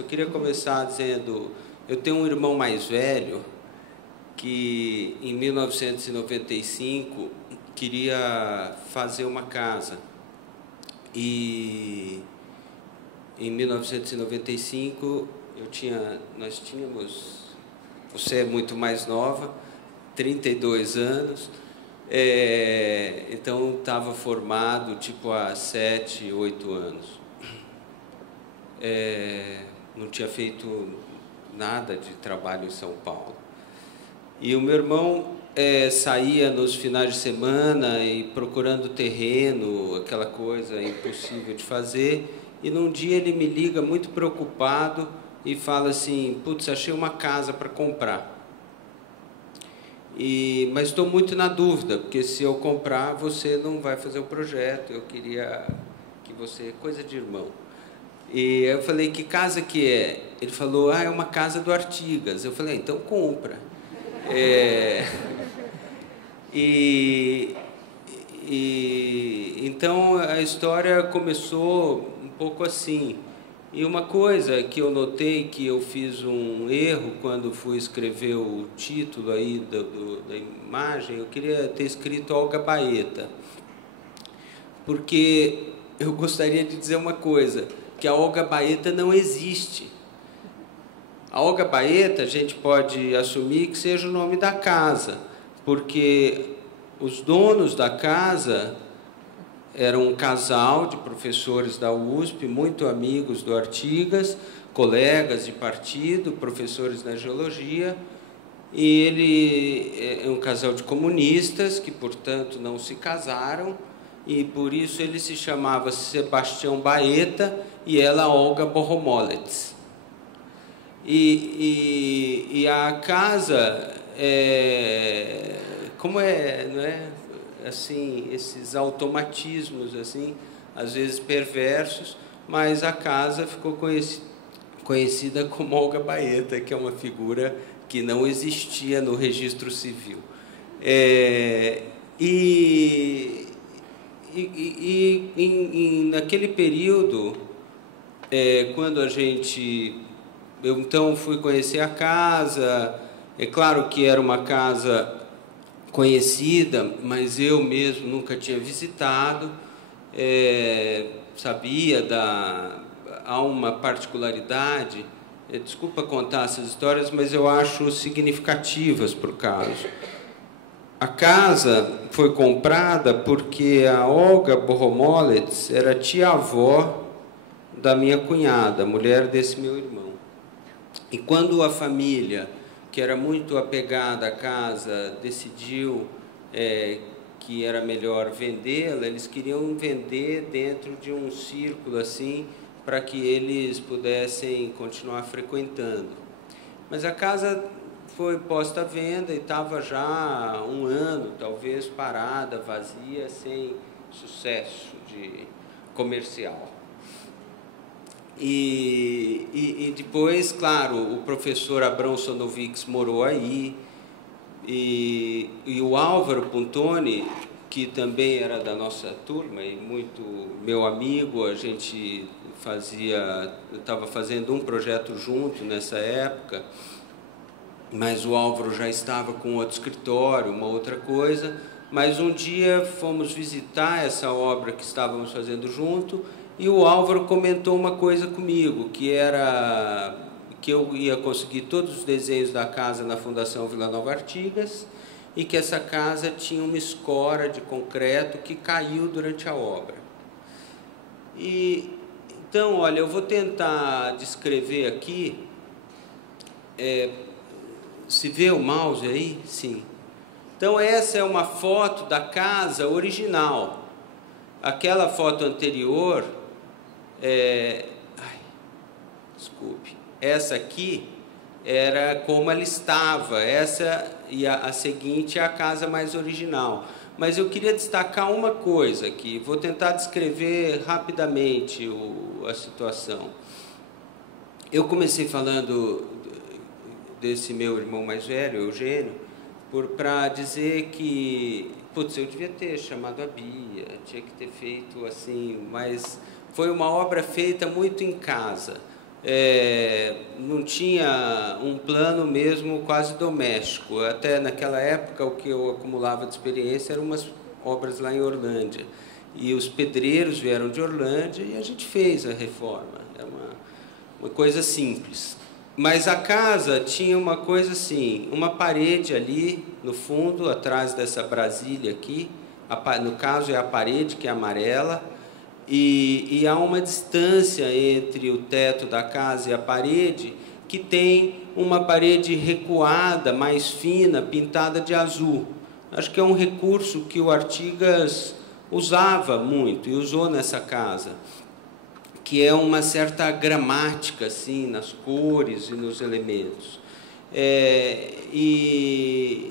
Eu queria começar dizendo, eu tenho um irmão mais velho que em 1995 queria fazer uma casa. E em 1995 nós tínhamos, você é muito mais nova, 32 anos, então estava formado tipo há 7, 8 anos. Não tinha feito nada de trabalho em São Paulo. E o meu irmão saía nos finais de semana e procurando terreno, aquela coisa impossível de fazer, e num dia ele me liga muito preocupado e fala assim, putz, achei uma casa para comprar. Mas estou muito na dúvida, porque se eu comprar, você não vai fazer o projeto, eu queria que você... Coisa de irmão. E eu falei, que casa que é? Ele falou, é uma casa do Artigas. Eu falei, então compra. Então a história começou um pouco assim. E uma coisa que eu notei, que eu fiz um erro quando fui escrever o título aí da imagem, eu queria ter escrito Olga Baeta, porque eu gostaria de dizer uma coisa, que a Olga Baeta não existe. A Olga Baeta, a gente pode assumir que seja o nome da casa, porque os donos da casa eram um casal de professores da USP, muito amigos do Artigas, colegas de partido, professores na geologia, e ele é um casal de comunistas que, portanto, não se casaram, e por isso ele se chamava Sebastião Baeta e ela Olga Bohomolets. E a casa, como não é assim, esses automatismos assim, às vezes perversos, mas a casa ficou conhecida como Olga Baeta, que é uma figura que não existia no registro civil. Naquele período, quando eu então fui conhecer a casa, é claro que era uma casa conhecida, mas eu mesmo nunca tinha visitado, sabia há uma particularidade, desculpa contar essas histórias, mas eu acho significativas para o caso. A casa foi comprada porque a Olga Bohomolets era tia-avó da minha cunhada, mulher desse meu irmão. E quando a família, que era muito apegada à casa, decidiu que era melhor vendê-la, eles queriam vender dentro de um círculo assim, para que eles pudessem continuar frequentando. Mas a casa foi posta à venda e estava já há um ano, talvez, parada, vazia, sem sucesso comercial. E depois, claro, o professor Abrão Sonovics morou aí, e o Álvaro Puntoni, que também era da nossa turma e muito meu amigo, a gente estava fazendo um projeto junto nessa época, mas o Álvaro já estava com outro escritório, uma outra coisa, mas um dia fomos visitar essa obra que estávamos fazendo junto, e o Álvaro comentou uma coisa comigo, que era que eu ia conseguir todos os desenhos da casa na Fundação Vila Nova Artigas e que essa casa tinha uma escora de concreto que caiu durante a obra. Então, olha, eu vou tentar descrever aqui. Se vê o mouse aí? Sim. Então, essa é uma foto da casa original. Aquela foto anterior... desculpe. Essa aqui era como ela estava. Essa e a seguinte é a casa mais original. Mas eu queria destacar uma coisa aqui. Vou tentar descrever rapidamente a situação. Eu comecei falando desse meu irmão mais velho, Eugênio, para dizer que, putz, eu devia ter chamado a Bia, tinha que ter feito assim, mas foi uma obra feita muito em casa. não tinha um plano mesmo quase doméstico. Até naquela época, o que eu acumulava de experiência eram umas obras lá em Orlândia. E os pedreiros vieram de Orlândia e a gente fez a reforma. É uma coisa simples. Mas a casa tinha uma coisa assim, uma parede ali no fundo, atrás dessa Brasília aqui, no caso é a parede que é amarela, e há uma distância entre o teto da casa e a parede, que tem uma parede recuada, mais fina, pintada de azul. Acho que é um recurso que o Artigas usava muito e usou nessa casa, que é uma certa gramática assim, nas cores e nos elementos. E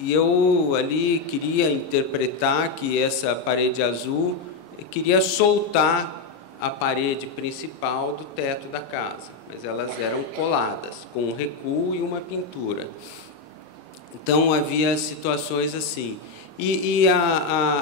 eu ali queria interpretar que essa parede azul queria soltar a parede principal do teto da casa, mas elas eram coladas, com um recuo e uma pintura. Então, havia situações assim.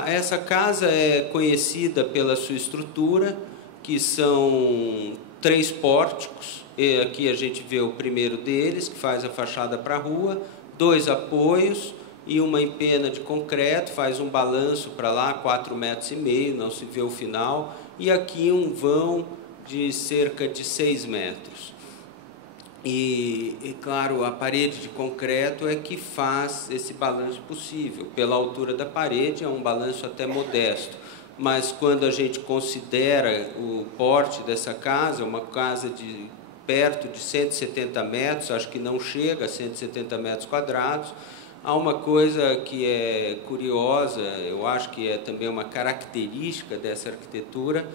Essa casa é conhecida pela sua estrutura, que são 3 pórticos. E aqui a gente vê o primeiro deles, que faz a fachada para a rua, 2 apoios e uma empena de concreto, faz um balanço para lá, 4,5 metros, não se vê o final, e aqui um vão de cerca de 6 metros. E, claro, a parede de concreto é que faz esse balanço possível. Pela altura da parede, é um balanço até modesto, mas quando a gente considera o porte dessa casa, uma casa de perto de 170 metros, acho que não chega a 170 metros quadrados, há uma coisa que é curiosa, eu acho que é também uma característica dessa arquitetura,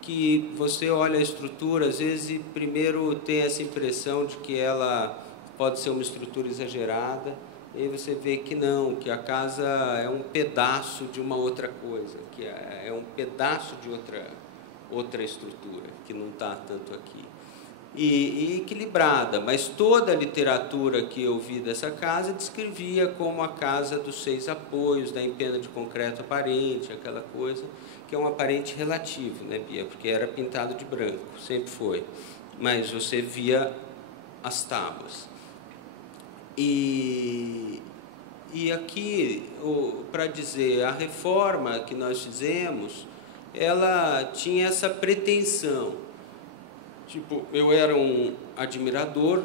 que você olha a estrutura, às vezes, e primeiro tem essa impressão de que ela pode ser uma estrutura exagerada, e aí você vê que não, que a casa é um pedaço de uma outra coisa, que é um pedaço de outra estrutura, que não está tanto aqui. E equilibrada, mas toda a literatura que eu vi dessa casa descrevia como a casa dos 6 apoios, da empena de concreto aparente, aquela coisa, que é um aparente relativo, né, Bia? Porque era pintado de branco, sempre foi. Mas você via as tábuas. E aqui, para dizer, a reforma que nós fizemos, ela tinha essa pretensão. Tipo, eu era um admirador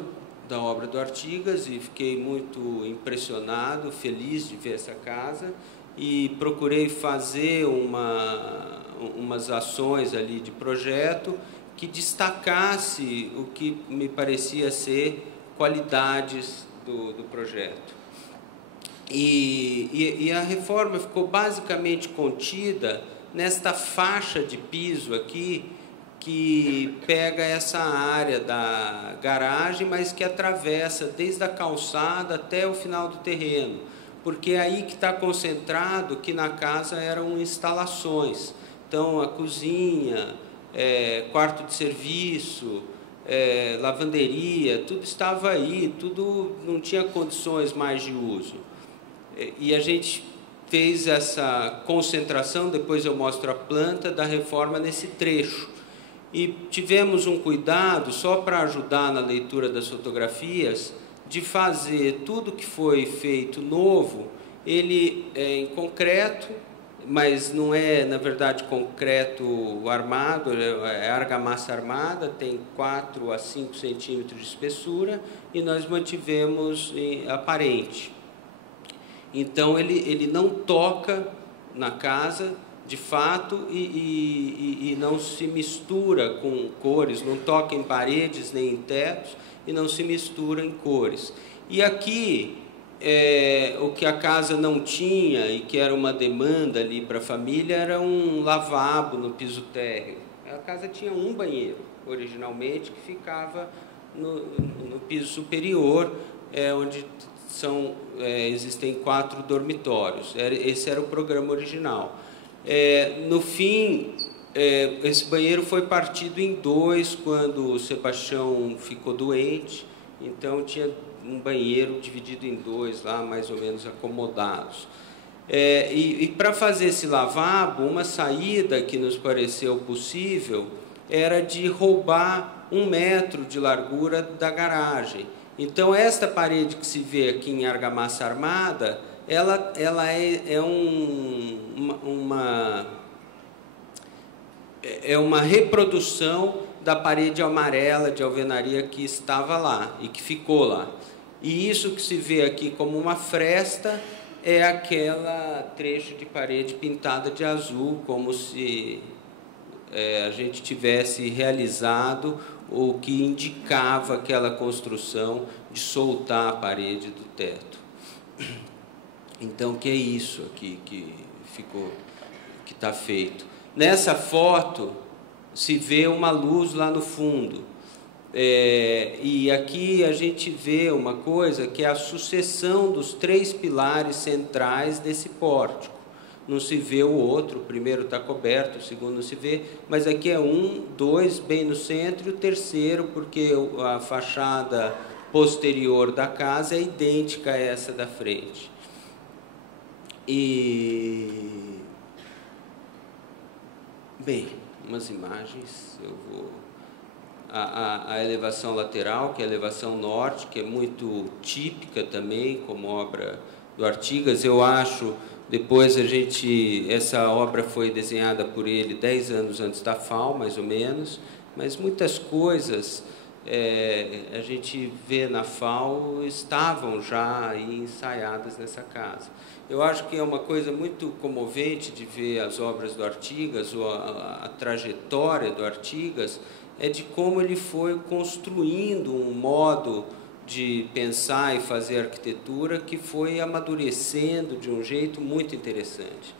da obra do Artigas e fiquei muito impressionado, feliz de ver essa casa, e procurei fazer umas ações ali de projeto que destacasse o que me parecia ser qualidades do projeto. E a reforma ficou basicamente contida nesta faixa de piso aqui, que pega essa área da garagem, mas que atravessa desde a calçada até o final do terreno, porque é aí que está concentrado que na casa eram instalações. Então, a cozinha, quarto de serviço, lavanderia, tudo estava aí, tudo não tinha condições mais de uso. E a gente fez essa concentração, depois eu mostro a planta da reforma nesse trecho. E tivemos um cuidado, só para ajudar na leitura das fotografias, de fazer tudo que foi feito novo, ele é em concreto, mas não é, na verdade, concreto armado, é argamassa armada, tem 4 a 5 centímetros de espessura, e nós mantivemos aparente. Então, ele não toca na casa, de fato, e não se mistura com cores, não toca em paredes nem em tetos, e não se mistura em cores. E aqui, o que a casa não tinha, e que era uma demanda ali para a família, era um lavabo no piso térreo. A casa tinha um banheiro, originalmente, que ficava no piso superior, onde existem 4 dormitórios. Esse era o programa original. No fim, esse banheiro foi partido em 2 quando o Sebastião ficou doente, então tinha um banheiro dividido em 2 lá, mais ou menos acomodados. E para fazer esse lavabo, uma saída que nos pareceu possível era de roubar 1 metro de largura da garagem. Então, esta parede que se vê aqui em argamassa armada, ela é uma reprodução da parede amarela de alvenaria que estava lá e que ficou lá. E isso que se vê aqui como uma fresta é aquela trecho de parede pintada de azul, como se a gente tivesse realizado o que indicava aquela construção de soltar a parede do teto. Então, que é isso aqui que está feito. Nessa foto se vê uma luz lá no fundo. E aqui a gente vê uma coisa que é a sucessão dos 3 pilares centrais desse pórtico. Não se vê o outro, o primeiro está coberto, o segundo não se vê, mas aqui é 1, 2 bem no centro, e o terceiro, porque a fachada posterior da casa é idêntica a essa da frente. Bem, umas imagens, eu vou... A elevação lateral, que é a elevação norte, que é muito típica também, como obra do Artigas. Eu acho, depois essa obra foi desenhada por ele 10 anos antes da FAO, mais ou menos, mas muitas coisas a gente vê na FAO estavam já aí ensaiadas nessa casa. Eu acho que é uma coisa muito comovente de ver as obras do Artigas, ou a trajetória do Artigas, é de como ele foi construindo um modo de pensar e fazer arquitetura que foi amadurecendo de um jeito muito interessante.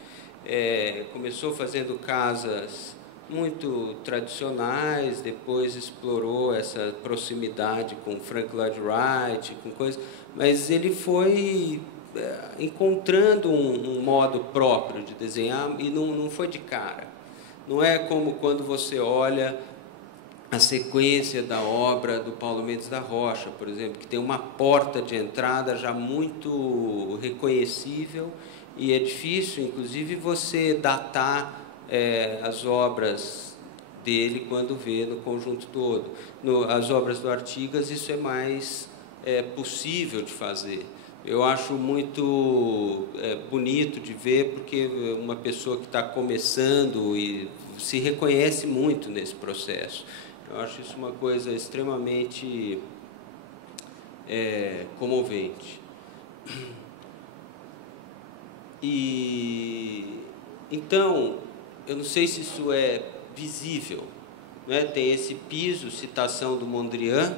Começou fazendo casas muito tradicionais, depois explorou essa proximidade com Frank Lloyd Wright, com coisas, mas ele foi encontrando um modo próprio de desenhar e não foi de cara. Não é como quando você olha a sequência da obra do Paulo Mendes da Rocha, por exemplo, que tem uma porta de entrada já muito reconhecível e é difícil, inclusive, você datar as obras dele quando vê no conjunto todo. As obras do Artigas, isso é mais possível de fazer. Eu acho muito bonito de ver, porque uma pessoa que está começando e se reconhece muito nesse processo. Eu acho isso uma coisa extremamente comovente. Então, eu não sei se isso é visível, né? Tem esse piso, citação do Mondrian.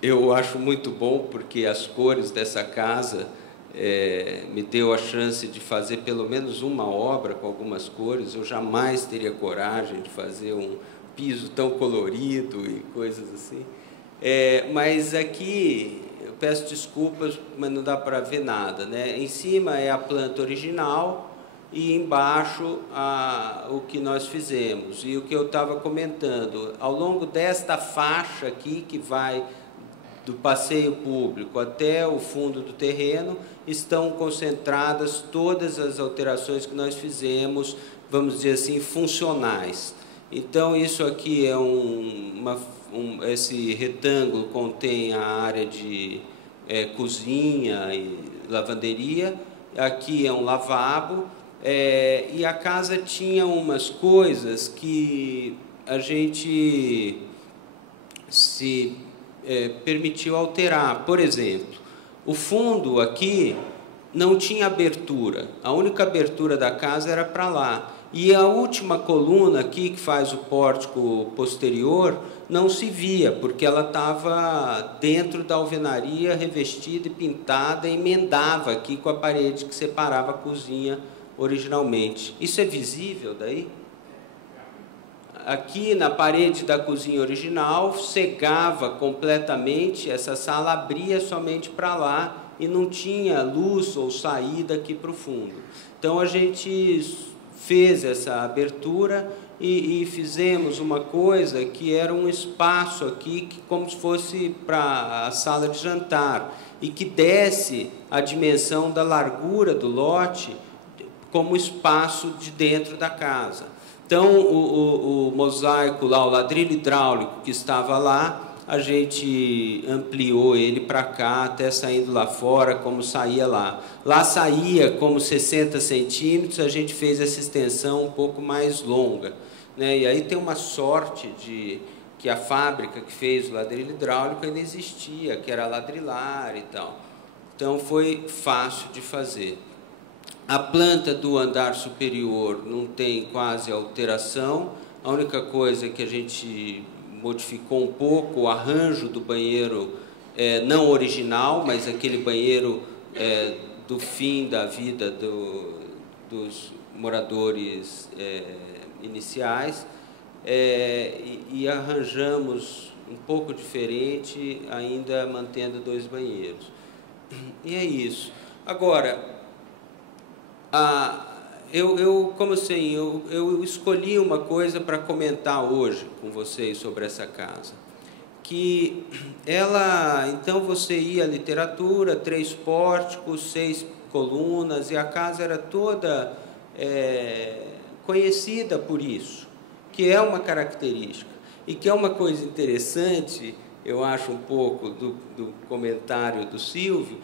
Eu acho muito bom, porque as cores dessa casa me deu a chance de fazer pelo menos uma obra com algumas cores. Eu jamais teria coragem de fazer um piso tão colorido e coisas assim. Mas aqui, eu peço desculpas, mas não dá para ver nada, né? Em cima é a planta original e embaixo o que nós fizemos. E o que eu estava comentando, ao longo desta faixa aqui, que vai do passeio público até o fundo do terreno, estão concentradas todas as alterações que nós fizemos, vamos dizer assim, funcionais. Então, isso aqui é esse retângulo contém a área de cozinha e lavanderia, aqui é um lavabo, e a casa tinha umas coisas que a gente se permitiu alterar. Por exemplo, o fundo aqui não tinha abertura, a única abertura da casa era para lá. E a última coluna aqui, que faz o pórtico posterior, não se via, porque ela estava dentro da alvenaria, revestida e pintada, e emendava aqui com a parede que separava a cozinha originalmente. Isso é visível daí? Aqui na parede da cozinha original, cegava completamente, essa sala abria somente para lá e não tinha luz ou saída aqui para o fundo. Então, a gente fez essa abertura e fizemos uma coisa que era um espaço aqui, que como se fosse para a sala de jantar, e que desse a dimensão da largura do lote como espaço de dentro da casa. Então, o mosaico lá, o ladrilho hidráulico que estava lá, a gente ampliou ele para cá, até saindo lá fora, como saía lá. Lá saía como 60 centímetros, a gente fez essa extensão um pouco mais longa, né? E aí tem uma sorte de que a fábrica que fez o ladrilho hidráulico ainda existia, que era ladrilar e tal. Então, foi fácil de fazer. A planta do andar superior não tem quase alteração. A única coisa que a gente modificou um pouco, o arranjo do banheiro não original, mas aquele banheiro do fim da vida dos moradores iniciais, e arranjamos um pouco diferente, ainda mantendo 2 banheiros. E é isso. Agora, como assim, eu escolhi uma coisa para comentar hoje com vocês sobre essa casa, que ela, então você ia à literatura, 3 pórticos, 6 colunas, e a casa era toda conhecida por isso, que é uma característica, e que é uma coisa interessante, eu acho um pouco do comentário do Silvio,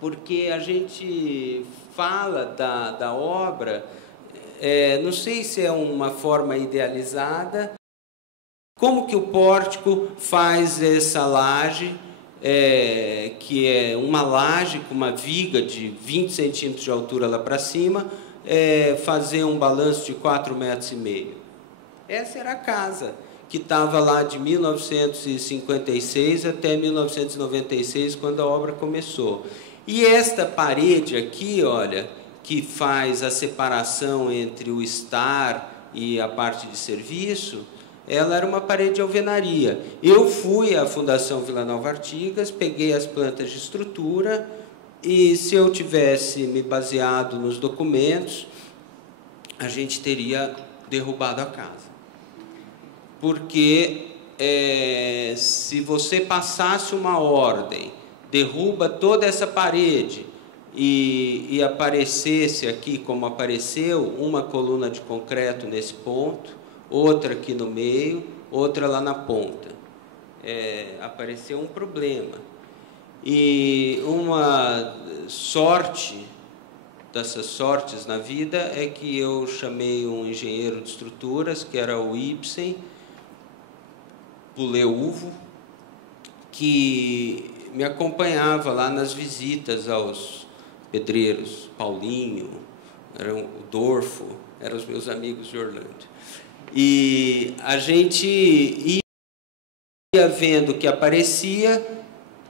porque a gente fala da obra, não sei se é uma forma idealizada, como que o pórtico faz essa laje, que é uma laje com uma viga de 20 centímetros de altura lá para cima, fazer um balanço de 4,5 metros. Essa era a casa, que estava lá de 1956 até 1996, quando a obra começou. E esta parede aqui, olha, que faz a separação entre o estar e a parte de serviço, ela era uma parede de alvenaria. Eu fui à Fundação Vila Nova Artigas, peguei as plantas de estrutura, e se eu tivesse me baseado nos documentos, a gente teria derrubado a casa. Porque se você passasse uma ordem, derruba toda essa parede e aparecesse aqui, como apareceu, uma coluna de concreto nesse ponto, outra aqui no meio, outra lá na ponta, apareceu um problema. E uma sorte, dessas sortes na vida, é que eu chamei um engenheiro de estruturas, que era o Ibsen Puleuvo, que me acompanhava lá nas visitas aos pedreiros, Paulinho, o Dorfo, eram os meus amigos de Orlando. E a gente ia vendo o que aparecia,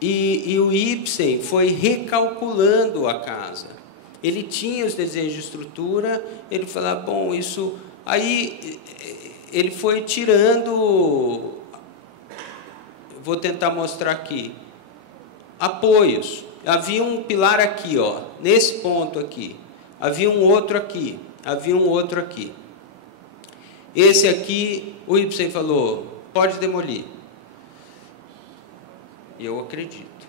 e o Ibsen foi recalculando a casa. Ele tinha os desenhos de estrutura, ele falava, bom, isso... Aí ele foi tirando, vou tentar mostrar aqui, apoios. Havia um pilar aqui, ó, nesse ponto aqui. Havia um outro aqui, havia um outro aqui. Esse aqui, o Ibsen falou, pode demolir. E eu acredito.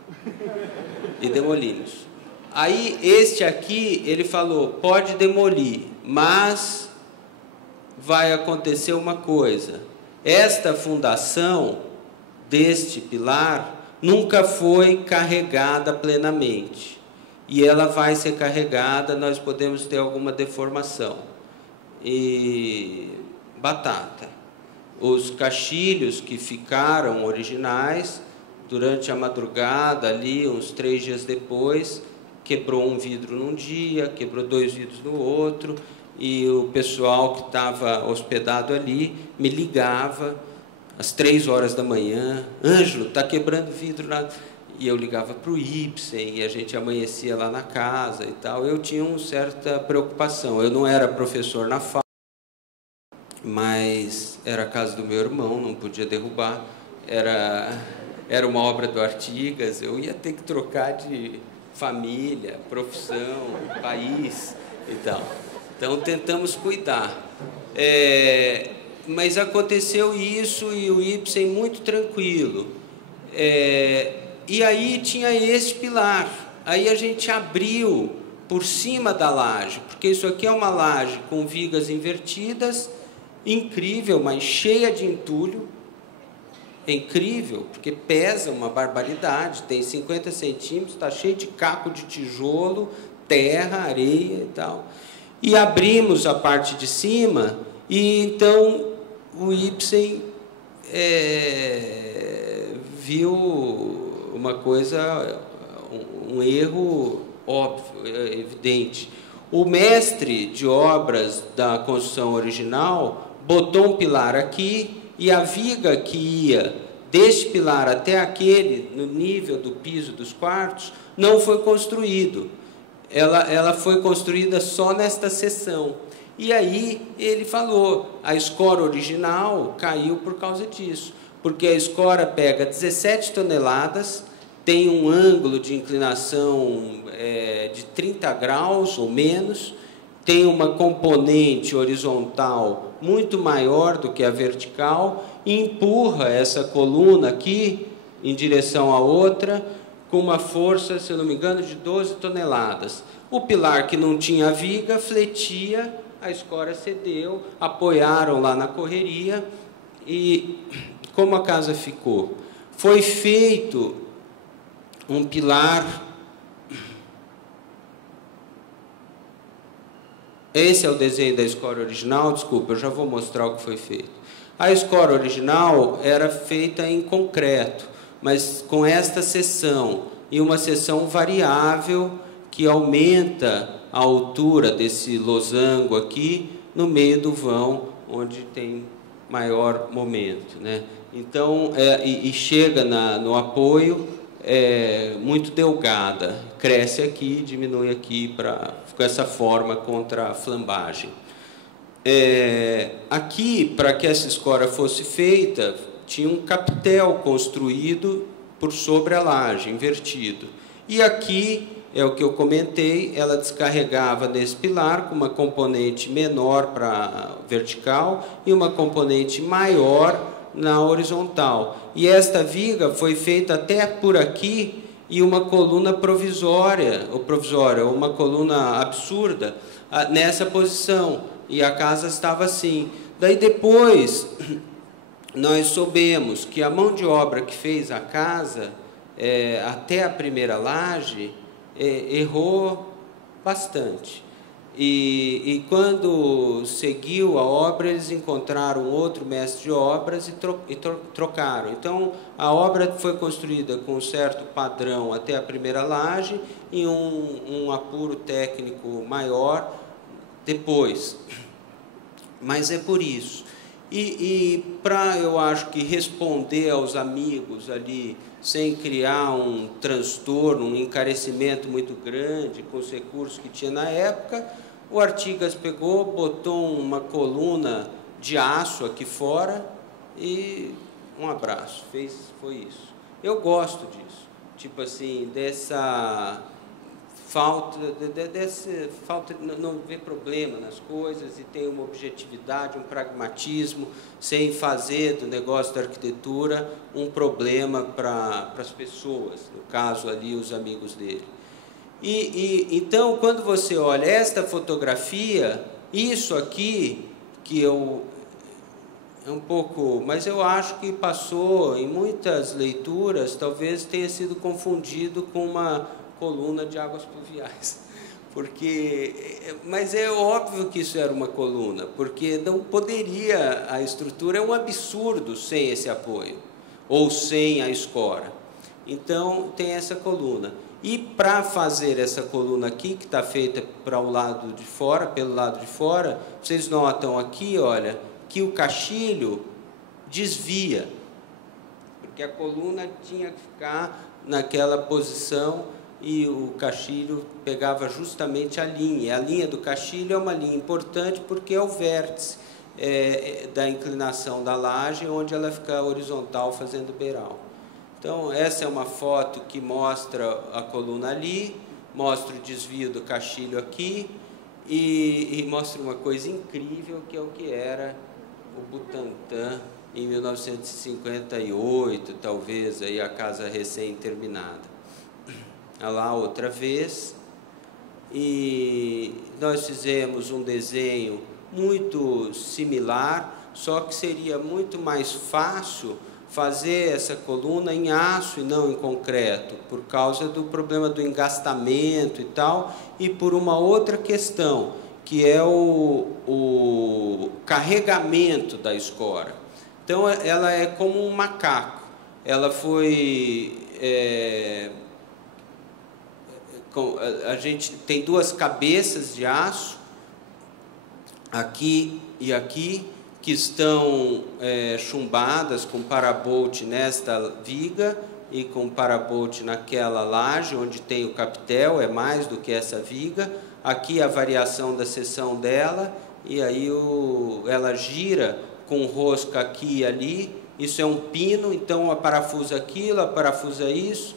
E demolimos. Aí, este aqui, ele falou, pode demolir, mas vai acontecer uma coisa. Esta fundação deste pilar nunca foi carregada plenamente. E ela vai ser carregada, nós podemos ter alguma deformação. E batata. Os caixilhos que ficaram originais, durante a madrugada, ali, uns 3 dias depois, quebrou um vidro num dia, quebrou 2 vidros no outro, e o pessoal que estava hospedado ali me ligava às 3 horas da manhã, Ângelo, está quebrando vidro lá. E eu ligava para o Ibsen, e a gente amanhecia lá na casa e tal. Eu tinha uma certa preocupação. Eu não era professor na FAO, mas era a casa do meu irmão, não podia derrubar. Era uma obra do Artigas, eu ia ter que trocar de família, profissão, país e tal. Então, tentamos cuidar. Mas aconteceu isso, e o Ibsen muito tranquilo. E aí tinha esse pilar. Aí a gente abriu por cima da laje, porque isso aqui é uma laje com vigas invertidas, incrível, mas cheia de entulho. É incrível, porque pesa uma barbaridade, tem 50 centímetros, está cheio de caco de tijolo, terra, areia e tal. E abrimos a parte de cima, e então o Ibsen viu uma coisa, um erro óbvio, evidente. O mestre de obras da construção original botou um pilar aqui, e a viga que ia deste pilar até aquele, no nível do piso dos quartos, não foi construído. Ela foi construída só nesta seção. E aí ele falou, a escora original caiu por causa disso, porque a escora pega 17 toneladas, tem um ângulo de inclinação de 30 graus ou menos, tem uma componente horizontal muito maior do que a vertical, e empurra essa coluna aqui em direção à outra, com uma força, se eu não me engano, de 12 toneladas. O pilar que não tinha viga fletia, a escora cedeu, apoiaram lá na correria, e como a casa ficou? Foi feito um pilar. Esse é o desenho da escora original, desculpa, eu já vou mostrar o que foi feito. A escora original era feita em concreto, mas com esta seção, e uma seção variável que aumenta a altura desse losango aqui, no meio do vão, onde tem maior momento, né? Então, e chega no apoio muito delgada, cresce aqui, diminui aqui com essa forma contra a flambagem. Aqui, para que essa escora fosse feita, tinha um capitel construído por sobre a laje, invertido. E aqui, é o que eu comentei, ela descarregava nesse pilar com uma componente menor para vertical e uma componente maior na horizontal. E esta viga foi feita até por aqui, e uma coluna provisória, uma coluna absurda, nessa posição, e a casa estava assim. Daí depois, nós soubemos que a mão de obra que fez a casa, até a primeira laje, errou bastante. E quando seguiu a obra, eles encontraram outro mestre de obras e trocaram. Então, a obra foi construída com um certo padrão até a primeira laje e um apuro técnico maior depois. Mas é por isso. E para, eu acho que, responder aos amigos ali, sem criar um transtorno, um encarecimento muito grande com os recursos que tinha na época, o Artigas pegou, botou uma coluna de aço aqui fora e um abraço, foi isso. Eu gosto disso, tipo assim, dessa falta, não ver problema nas coisas e ter uma objetividade, um pragmatismo, sem fazer do negócio da arquitetura um problema para as pessoas, no caso ali os amigos dele. Então, quando você olha esta fotografia, isso aqui, que é um pouco, mas eu acho que passou em muitas leituras, talvez tenha sido confundido com uma coluna de águas pluviais, mas é óbvio que isso era uma coluna, porque não poderia, a estrutura é um absurdo sem esse apoio, ou sem a escora. Então, tem essa coluna. E para fazer essa coluna aqui, que está feita para o lado de fora, pelo lado de fora, vocês notam aqui, olha, que o caixilho desvia, porque a coluna tinha que ficar naquela posição e o caixilho pegava justamente a linha. E a linha do caixilho é uma linha importante porque é o vértice da inclinação da laje, onde ela fica horizontal fazendo beiral. Então, essa é uma foto que mostra a coluna ali, mostra o desvio do caixilho aqui e mostra uma coisa incrível, que é o que era o Butantã em 1958, talvez, aí a casa recém-terminada. Lá outra vez, e nós fizemos um desenho muito similar, só que seria muito mais fácil fazer essa coluna em aço e não em concreto, por causa do problema do engastamento e tal, e por uma outra questão, que é o carregamento da escora. Então, ela é como um macaco. Ela foi... a gente tem duas cabeças de aço, aqui e aqui, que estão chumbadas com parabolt nesta viga e com parabolt naquela laje, onde tem o capitel, é mais do que essa viga. Aqui a variação da seção dela, e aí ela gira com rosca aqui e ali. Isso é um pino, então a parafusa aquilo, a parafusa isso,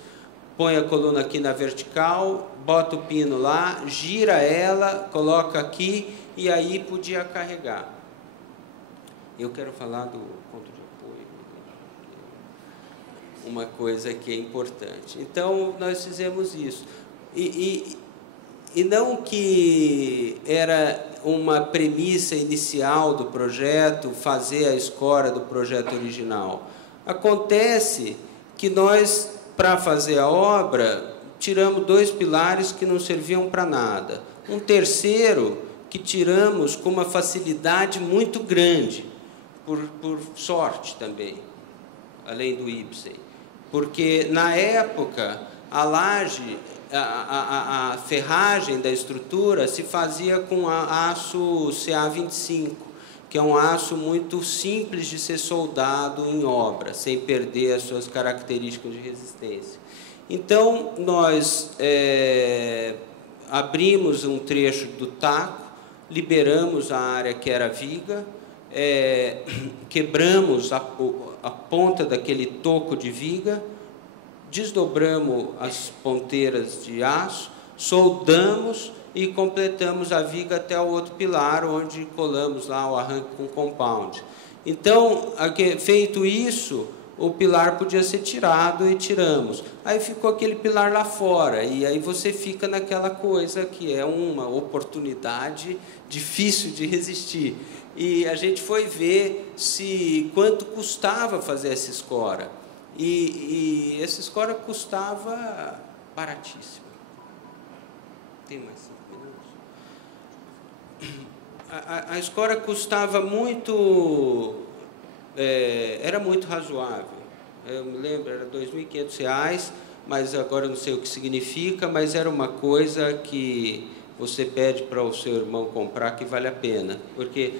põe a coluna aqui na vertical, bota o pino lá, gira ela, coloca aqui, e aí podia carregar. Eu quero falar do ponto de apoio, uma coisa que é importante. Então, nós fizemos isso. E não que era uma premissa inicial do projeto fazer a escora do projeto original. Acontece que nós, para fazer a obra, tiramos 2 pilares que não serviam para nada. Um terceiro que tiramos com uma facilidade muito grande, por sorte também, além do Ibsen. Porque, na época, a laje, a ferragem da estrutura se fazia com aço CA25, que é um aço muito simples de ser soldado em obra, sem perder as suas características de resistência. Então, nós abrimos um trecho do taco, liberamos a área que era viga, quebramos a ponta daquele toco de viga, desdobramos as ponteiras de aço, soldamos e completamos a viga até o outro pilar, onde colamos lá o arranque com compound. Então, feito isso, o pilar podia ser tirado e tiramos. Aí ficou aquele pilar lá fora, e aí você fica naquela coisa que é uma oportunidade difícil de resistir. E a gente foi ver quanto custava fazer essa escora. E essa escora custava baratíssimo. Tem mais 5 minutos? A escora custava muito... era muito razoável. Eu me lembro, era R$ 2.500, mas agora eu não sei o que significa, mas era uma coisa que você pede para o seu irmão comprar que vale a pena, porque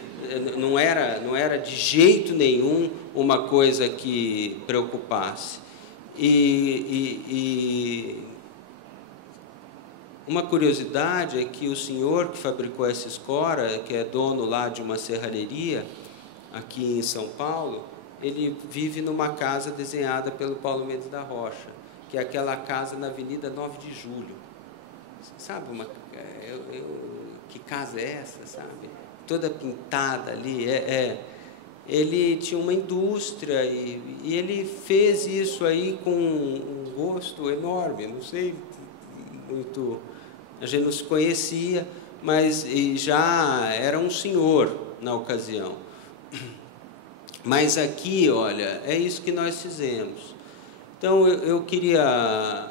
não era de jeito nenhum uma coisa que preocupasse. E uma curiosidade é que o senhor que fabricou essa escora, que é dono lá de uma serralheria, aqui em São Paulo, ele vive numa casa desenhada pelo Paulo Mendes da Rocha, que é aquela casa na Avenida 9 de Julho. Sabe, que casa é essa, sabe? Toda pintada ali. Ele tinha uma indústria e ele fez isso aí com um gosto enorme. Não sei muito... A gente não se conhecia, mas já era um senhor na ocasião. Mas aqui, olha, é isso que nós fizemos. Então, eu queria...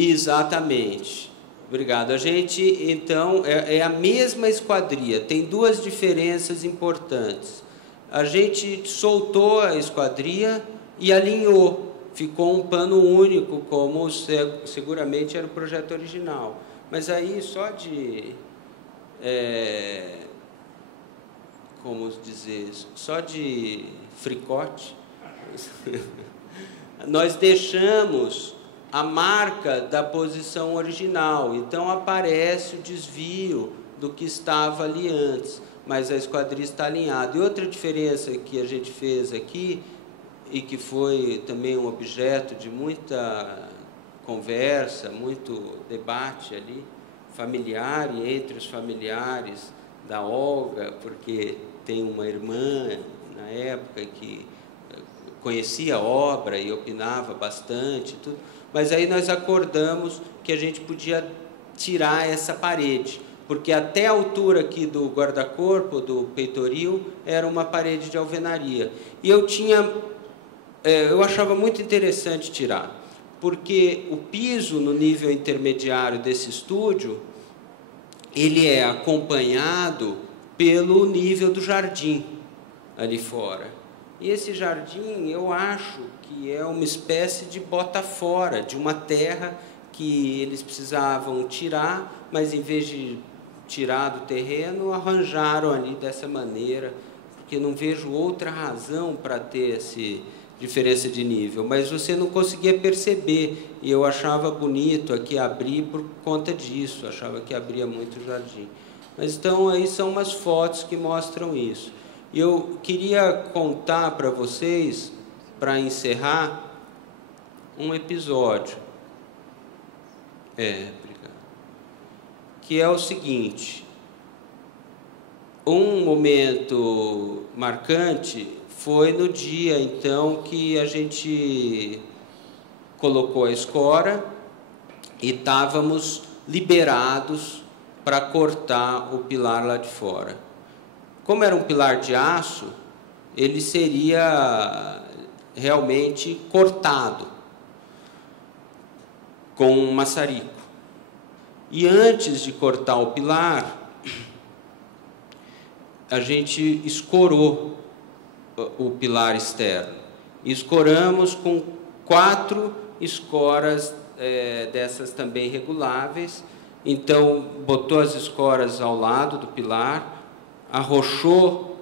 Exatamente. Obrigado. A gente, então, é a mesma esquadria, tem 2 diferenças importantes. A gente soltou a esquadria e alinhou, ficou um pano único, como seguramente era o projeto original. Mas aí, só de... como dizer, só de fricote, nós deixamos a marca da posição original, então aparece o desvio do que estava ali antes, mas a esquadria está alinhada. E outra diferença que a gente fez aqui, e que foi também um objeto de muita conversa, muito debate ali, familiar e entre os familiares da Olga, porque tem uma irmã, na época, que conhecia a obra e opinava bastante, tudo. Mas aí nós acordamos que a gente podia tirar essa parede, porque até a altura aqui do guarda-corpo, do peitoril, era uma parede de alvenaria. E eu achava muito interessante tirar, porque o piso no nível intermediário desse estúdio, ele é acompanhado pelo nível do jardim ali fora. E esse jardim, eu acho que é uma espécie de bota fora, de uma terra que eles precisavam tirar, mas em vez de tirar do terreno, arranjaram ali dessa maneira, porque não vejo outra razão para ter essa diferença de nível, mas você não conseguia perceber, e eu achava bonito aqui abrir por conta disso, achava que abria muito o jardim. Mas então aí são umas fotos que mostram isso. Eu queria contar para vocês, para encerrar, um episódio. Obrigado. Que é o seguinte: um momento marcante foi no dia, então, que a gente colocou a escora e estávamos liberados para cortar o pilar lá de fora. Como era um pilar de aço, ele seria realmente cortado com um maçarico. E antes de cortar o pilar, a gente escorou o pilar externo. Escoramos com 4 escoras dessas também reguláveis. Então, botou as escoras ao lado do pilar, arrochou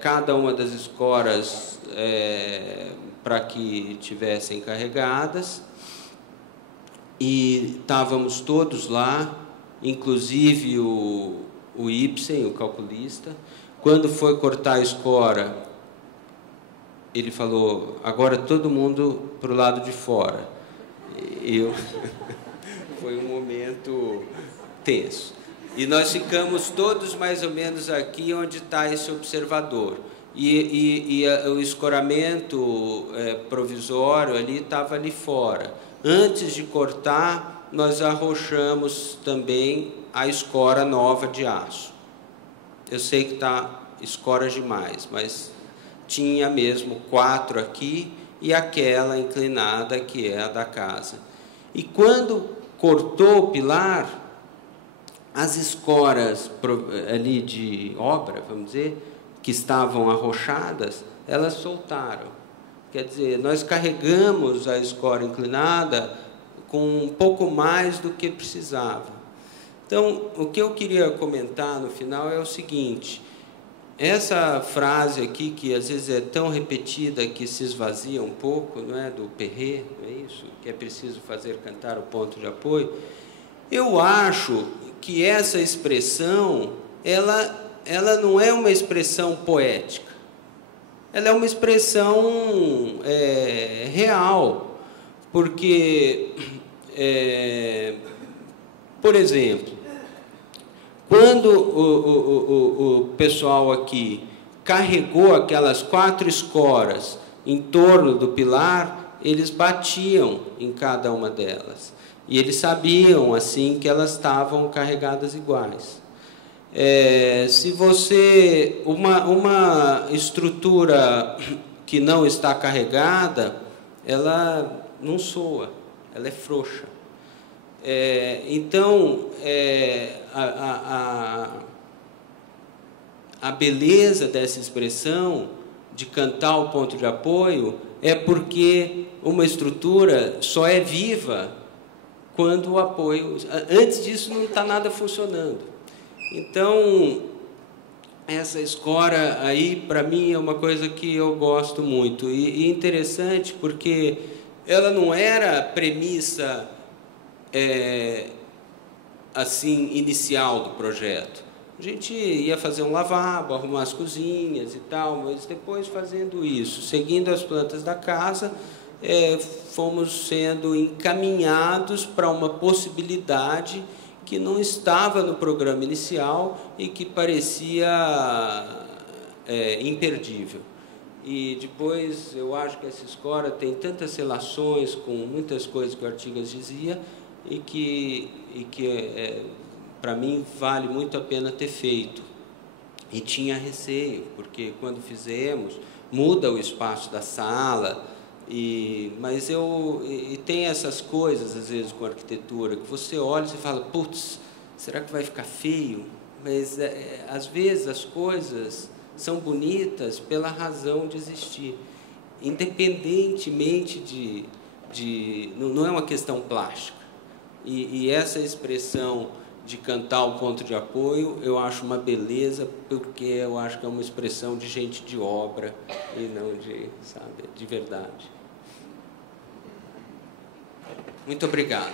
cada uma das escoras para que tivessem carregadas, e estávamos todos lá, inclusive o Ibsen, o calculista. Quando foi cortar a escora, ele falou: agora todo mundo para o lado de fora. Foi um momento tenso. E nós ficamos todos mais ou menos aqui onde está esse observador. E o escoramento provisório ali estava ali fora. Antes de cortar, nós arrochamos também a escora nova de aço. Eu sei que está escora demais, mas tinha mesmo 4 aqui e aquela inclinada que é a da casa. E quando cortou o pilar, as escoras ali de obra, vamos dizer, que estavam arrochadas, elas soltaram. Quer dizer, nós carregamos a escora inclinada com um pouco mais do que precisava. Então, o que eu queria comentar no final é o seguinte: essa frase aqui, que às vezes é tão repetida que se esvazia um pouco, não é, do Perret, não é isso? Que é preciso fazer cantar o ponto de apoio. Eu acho que essa expressão, ela não é uma expressão poética. Ela é uma expressão real, porque, por exemplo, quando o pessoal aqui carregou aquelas 4 escoras em torno do pilar, eles batiam em cada uma delas. E eles sabiam, assim, que elas estavam carregadas iguais. Se você... Uma estrutura que não está carregada, ela não soa, ela é frouxa. Então, a beleza dessa expressão de cantar o ponto de apoio é porque uma estrutura só é viva quando o apoio... Antes disso, não está nada funcionando. Então, essa escora aí, para mim, é uma coisa que eu gosto muito. E interessante porque ela não era premissa assim, inicial do projeto. A gente ia fazer um lavabo, arrumar as cozinhas e tal, mas depois, fazendo isso, seguindo as plantas da casa, fomos sendo encaminhados para uma possibilidade que não estava no programa inicial e que parecia imperdível. E depois, eu acho que essa escora tem tantas relações com muitas coisas que o Artigas dizia, e que para mim, vale muito a pena ter feito. E tinha receio, porque quando fizemos, muda o espaço da sala, mas tem essas coisas, às vezes, com a arquitetura, que você olha e você fala, putz, será que vai ficar feio? Mas, às vezes, as coisas são bonitas pela razão de existir, independentemente não é uma questão plástica. E essa expressão de cantar o ponto de apoio, eu acho uma beleza, porque eu acho que é uma expressão de gente de obra e não de verdade. Muito obrigado.